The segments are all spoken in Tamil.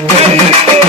Música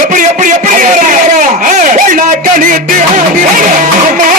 எப்படி எப்படி எப்படி நாக்க நீட்டி அம்மா